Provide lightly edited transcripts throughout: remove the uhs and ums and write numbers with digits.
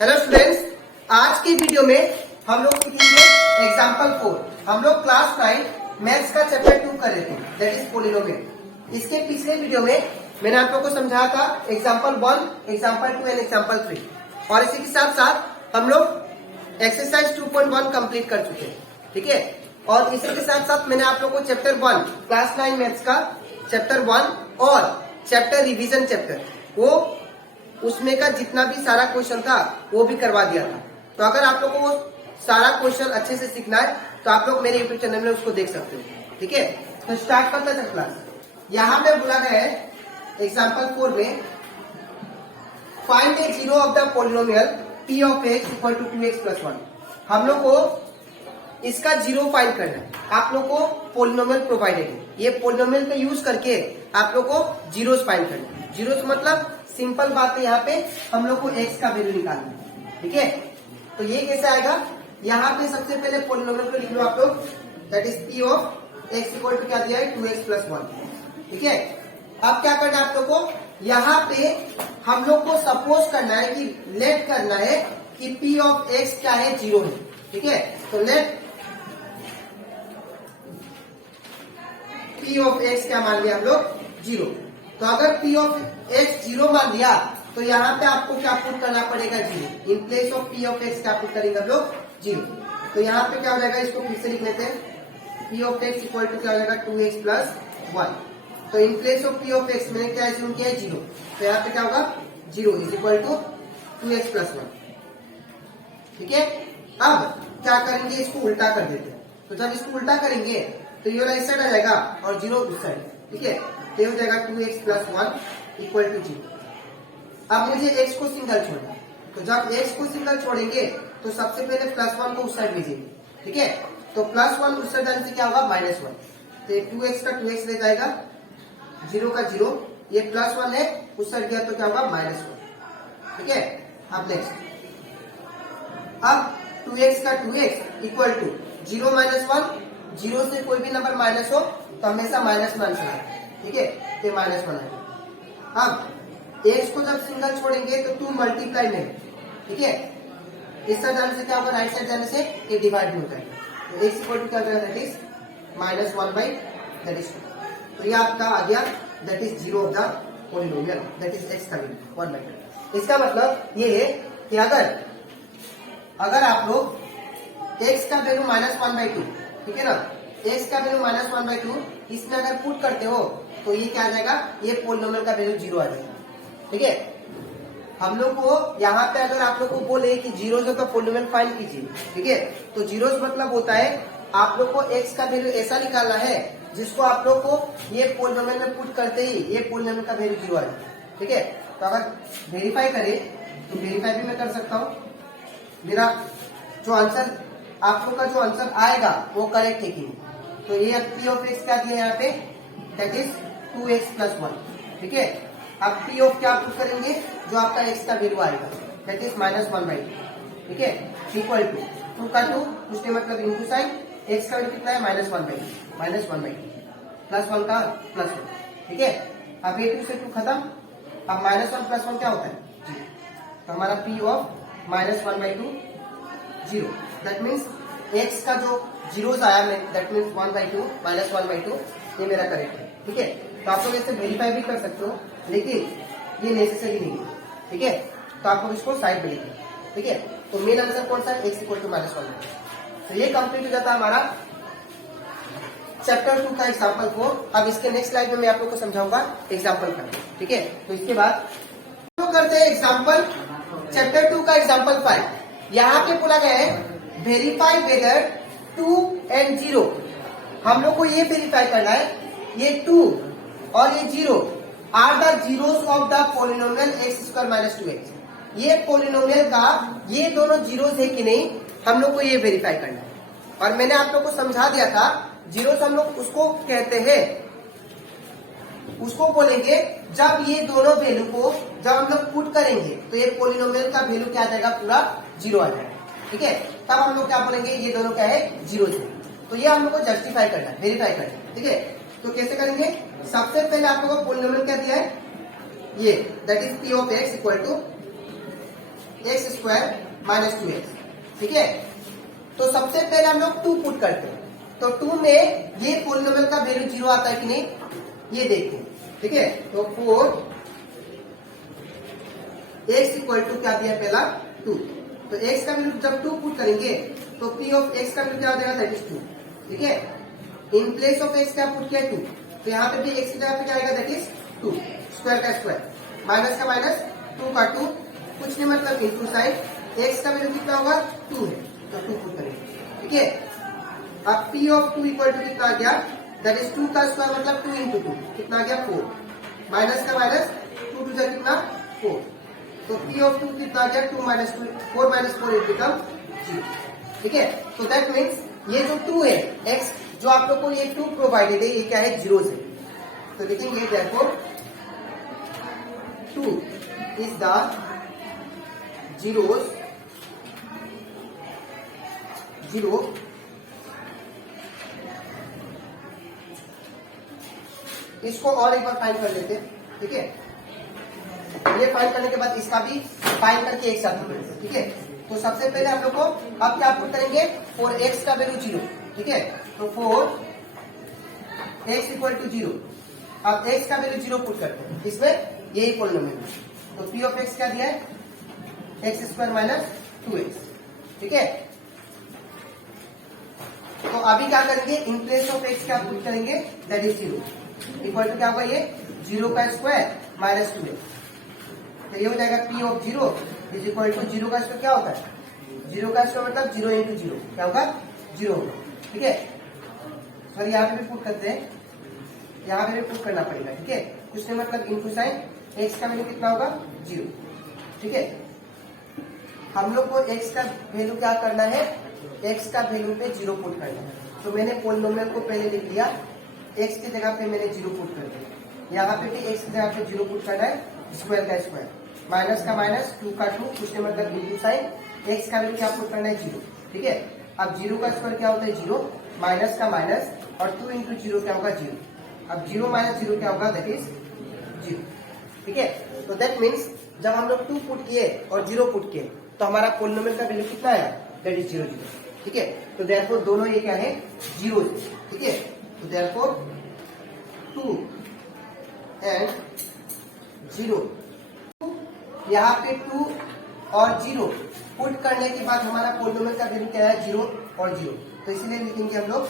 Hello students, आज की video में हम लोग सीखेंगे एग्जाम्पल 4। हम लोग क्लास 9 मैथ्स का चैप्टर 2 कर रहे थे, दैट इज पॉलिनोमियल। इसके पिछले वीडियो में मैंने आप लोगों को समझाया था एग्जाम्पल 1, एग्जाम्पल 2 एंड एग्जाम्पल 3। और इसी के साथ साथ हम लोग एक्सरसाइज 2.1 कंप्लीट कर चुके हैं, ठीक है। और इसी के साथ साथ मैंने आप लोगों को चैप्टर 1 क्लास 9 मैथ्स का चैप्टर 1 और चैप्टर रिवीजन चैप्टर वो उसमें का जितना भी सारा क्वेश्चन था वो भी करवा दिया था। तो अगर आप लोगों को वो सारा क्वेश्चन अच्छे से सीखना है तो आप लोग मेरे यूट्यूब चैनल में उसको देख सकते हो, ठीक है। तो स्टार्ट करते हैं क्लास। यहाँ पे बोला गया है एग्जाम्पल 4 में find a zero of the polynomial p of x equal to 2x plus 1। हम लोग को इसका जीरो फाइंड करना है। आप लोग को पोलिनोमियल प्रोवाइडेड है, ये पोलिनोमियल का यूज करके आप लोग को जीरोस फाइंड करना है। जीरोस मतलब सिंपल बात है, यहाँ पे हम लोग को x का वैल्यू निकालना है, ठीक है। तो ये कैसे आएगा, यहाँ पे सबसे पहले पोलिनोमियल को लिख लो आप लोग, that is p of x equal to क्या दिया है 2x प्लस 1, ठीक है। अब क्या करना है आप लोग को, यहाँ पे हम लोग को सपोज करना है कि लेट करना है कि p ऑफ x क्या है, जीरो है, ठीक है। तो लेट p ऑफ x क्या मान लिया हम लोग, जीरो। तो अगर p ऑफ x जीरो मान लिया तो यहाँ पे आपको क्या पुट करना पड़ेगा, zero. In place of p of x क्या पुट करेंगे हम लोग, जीरो। तो यहाँ पे क्या हो जाएगा, इसको फिर से लिख लेते हैं, p of x equal to क्या हो जाएगा 2x प्लस 1। तो in place of p of x मैंने क्या एज्यूम किया है, जीरो। तो यहाँ पे क्या होगा, zero is equal to 2x plus 1, ठीक है। अब क्या करेंगे, इसको उल्टा कर देते हैं। तो जब इसको उल्टा करेंगे तो ये वाला इस साइड आ जाएगा और जीरो उस साइड, ठीक है। तो ये हो जाएगा 2x प्लस 1 इक्वल टू 0। अब मुझे x को सिंगल छोड़ना है, तो जब x को सिंगल छोड़ेंगे तो सबसे पहले प्लस 1 को उस साइड भेजेंगे, ठीक है। तो प्लस 1 उस साइड जाने से क्या होगा, माइनस 1। तो 2x का 2x ले जाएगा, जीरो का जीरो, ये प्लस 1 है उस साइड गया तो क्या होगा, माइनस 1, ठीक है। अब नेक्स्ट, अब 2x का 2x equal to zero minus 1, zero से कोई भी नंबर माइनस हो तो हमेशा माइनस में आंसर है, ठीक है। तो माइनस 1 आएगा। अब x को जब सिंगल छोड़ेंगे तो 2 मल्टीप्लाई में, ठीक है। इस साइड जाने से क्या होगा, राइट साइड जाने से ये डिवाइड में होता है। तो x इक्वल टू क्या होगा, that is minus 1 by that is 2। तो ये आपका आ गया, that is zero of the polynomial, that is x का वैल्यू 1 बाई 2। इसका मतलब ये है कि अगर आप लोग x का वैल्यू माइनस 1 बाई 2, ठीक है ना, x का वैल्यू माइनस 1 बाई 2 इसमें अगर पुट करते हो तो ये क्या आ जाएगा, ये पोलिनोमियल का वैल्यू जीरो आ जाएगा, ठीक है। हम लोग को यहाँ पे अगर आप लोग को बोले कि जीरोस का पोलिनोमियल फाइंड कीजिए, ठीक है। तो जीरोस मतलब होता है आप लोग को x का वैल्यू ऐसा निकालना है जिसको आप लोग को ये पोलिनोमियल में पुट करते ही ये पोलिनोमियल का वैल्यू जीरो आ जाए, ठीक है। तो अगर वेरीफाई करें तो वेरीफाई भी मैं कर सकता हूँ, मेरा जो आंसर आप लोग का जो आंसर आएगा वो करेक्ट है कि नहीं। तो ये p ऑफ x क्या दिया यहाँ पे, दैट इज 2x प्लस 1, ठीक है। अब p ऑफ क्या पुट करेंगे, जो आपका x का वैल्यू आएगा, दैट इज माइनस 1 बाई 2, ठीक है। इक्वल टू 2 का 2 उसके मतलब इंटू साइन, x का वैल्यू कितना है, minus 1 by 2, minus 1 by 2 plus 1 का प्लस 1, ठीक है। अब ये 2 से 2 खत्म, अब माइनस 1 प्लस 1 क्या होता है, जीरो। तो हमारा p of minus 1 by 2 zero, that means x का जो जीरोस आया that means 1 by 2 minus 1 by 2, ये मेरा करेक्ट है, ठीक है। तो आप लोग इसे वेरीफाई भी कर सकते हो, लेकिन ये नेसेसरी नहीं है, ठीक है। तो आप लोग इसको साइड में लिखिए, ठीक है। तो मेन आंसर कौन सा है, x इक्वल टू माइनस 1। तो ये कंप्लीट हो जाता है हमारा चैप्टर 2 का एग्जाम्पल 4। अब इसके नेक्स्ट स्लाइड में मैं आप लोग को समझाऊंगा एग्जाम्पल का, ठीक है। तो इसके बाद तो करते हैं एग्जाम्पल चैप्टर 2 का एग्जाम्पल 5। यहाँ पे बोला गया है वेरीफाई वेदर 2 एंड 0। हम लोग को ये वेरीफाई करना है ये 2 और ये 0 are the zeros of the polynomial x square minus 2x। ये पोलिनोमियल का ये दोनों जीरोस है कि नहीं, हम लोग को ये वेरीफाई करना है। और मैंने आप लोग को समझा दिया था जीरोस हम लोग उसको कहते हैं, उसको बोलेंगे जब ये दोनों वैल्यू को जब हम लोग पुट करेंगे तो ये पोलिनोमियल का वैल्यू क्या आ जाएगा, पूरा जीरो आ जाएगा, ठीक है। तब हम लोग क्या बोलेंगे, ये दोनों क्या है, जीरो है। तो ये हम लोग को जस्टिफाई करना है, वेरीफाई करना है, ठीक है। तो कैसे करेंगे, सबसे पहले आप लोगों को पोलिनोमियल क्या दिया है, ये that is p of x equal to x square minus 2x, ठीक है। तो सबसे पहले हम लोग 2 पुट करते हैं, तो 2 में ये पोलिनोमियल का वैल्यू 0 आता है कि नहीं ये देखते हैं, ठीक है। तो 4 x इक्वल टू क्या दिया पहला 2, तो x का वैल्यू जब 2 पुट करेंगे तो p ऑफ x का वैल्यू क्या हो जाएगा, दैट इज 2, ठीक है। इन प्लेस ऑफ x क्या पुट किया 2, तो यहाँ पे भी x की जगह पे क्या आएगा, दैट इज 2, स्क्वायर का स्क्वायर, माइनस का माइनस, 2 का 2, कुछ नहीं मतलब इनटू साइन, x का वैल्यू कितना होगा 2 है, तो 2 पुट करेंगे, ठीक है। अब p ऑफ 2 इक्वल टू कितना आ गया, दैट इज 2 का स्क्वायर मतलब 2 इंटू 2, कितना आ गया 4, माइनस का माइनस, 2 टू जा कितना 4, तो p ऑफ 2 कितना आ गया 2 माइनस 2, 4 माइनस 4 इट बिकम 0, ठीक है। तो दैट मीन्स ये जो 2 है x जो आप लोग को ये 2 प्रोवाइडेड है, ये क्या है 0 से, तो लिखेंगे therefore 2 is the zeros 0 इसको और एक बार फाइंड कर लेते हैं, ठीक है। ये फाइंड करने के बाद इसका भी फाइंड करके एक साथ करेंगे, ठीक है। तो सबसे पहले हम लोग को अब क्या पुट करेंगे, 4x का वैल्यू 0, ठीक है। तो 4x इक्वल टू 0, अब x का वैल्यू 0 पुट करते हैं, इसमें यही पोलिनोमियल, तो p ऑफ x क्या दिया है, एक्स स्क्वायर माइनस 2x, ठीक है। तो अभी क्या करेंगे, इन प्लेस ऑफ x क्या पुट करेंगे, दैट इज 0 इक्वल टू क्या होगा, ये 0 का स्क्वायर माइनस 2x, तो ये हो जाएगा p of 0 is equal to 0 का स्क्वायर क्या होता है, 0 का स्क्वायर मतलब 0 इंटू 0 क्या होगा 0 होगा, ठीक है। सर यहाँ पे भी पुट करते हैं, यहाँ पे भी पुट करना पड़ेगा, ठीक है। कुछ नहीं मतलब इंटू साइन, x का वैल्यू कितना होगा 0, ठीक है। हम लोग को x का वैल्यू क्या करना है, x का वैल्यू पे 0 पुट करना है, तो मैंने पोलिनोमियल को पहले लिख लिया, x की जगह पे मैंने 0 पुट कर दिया, यहाँ पे भी x की जगह पे 0 पुट करना है, स्क्वायर का स्क्वायर, माइनस का माइनस, 2 का 2, कुछ नहीं मतलब इंटू साइन, x का वैल्यू क्या पुट करना है 0, ठीक है। अब 0 का स्क्वायर क्या होता है 0, माइनस का माइनस, और 2 इंटू 0 क्या होगा 0, अब 0 माइनस 0 क्या होगा, दैट इज 0, ठीक है। तो दैट मीन्स जब हम लोग 2 पुट किए और 0 पुट किए तो हमारा पोलिनोमियल का वैल्यू कितना आया, दैट इज 0 0, ठीक है। तो देयरफॉर दोनों ये क्या है 0, ठीक है। तो देयरफॉर 2 एंड 0, यहाँ पे 2 और 0 पुट करने के बाद हमारा पोलिनोमियल का वैल्यू क्या है 0 और 0, तो इसलिए लिखेंगे हम लोग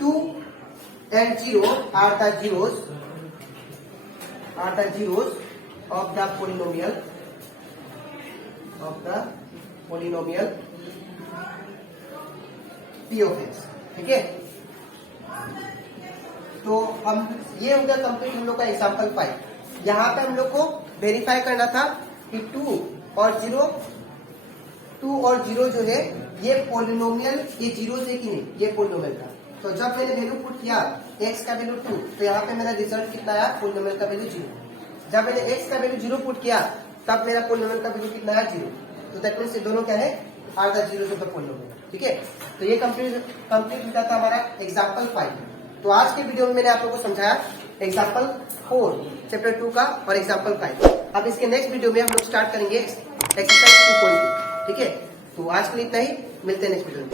2 and 0 are the zeros of the polynomial p of x, ठीक है। तो हम ये हो गया कंप्लीट हम लोग का एग्जाम्पल 5। यहाँ पे हम लोग को वेरीफाई करना था कि 2 और 0 जो है ये पोलिनोमियल, ये 0 से कि नहीं, ये पोलिनोमियल था। तो जब मैंने वैल्यू पुट किया x का वैल्यू 2, तो यहाँ पे मेरा रिजल्ट कितना आया, पोलिनोमियल का वैल्यू 0। जब मैंने x का वैल्यू 0 पुट किया तब मेरा पोलिनोमियल का वैल्यू कितना आया 0। तो दैट मींस ये दोनों क्या है, are the zeros of the polynomial, ठीक है। तो ये कंप्लीट होता था हमारा एग्जाम्पल 5। तो आज के वीडियो में मैंने आप लोगों को समझाया एग्जाम्पल 4 चैप्टर 2 का और एग्जाम्पल 5। अब इसके नेक्स्ट वीडियो में हम लोग स्टार्ट करेंगे एक्सरसाइज 2.2, ठीक है। तो आज के लिए इतना ही, मिलते हैं नेक्स्ट वीडियो में।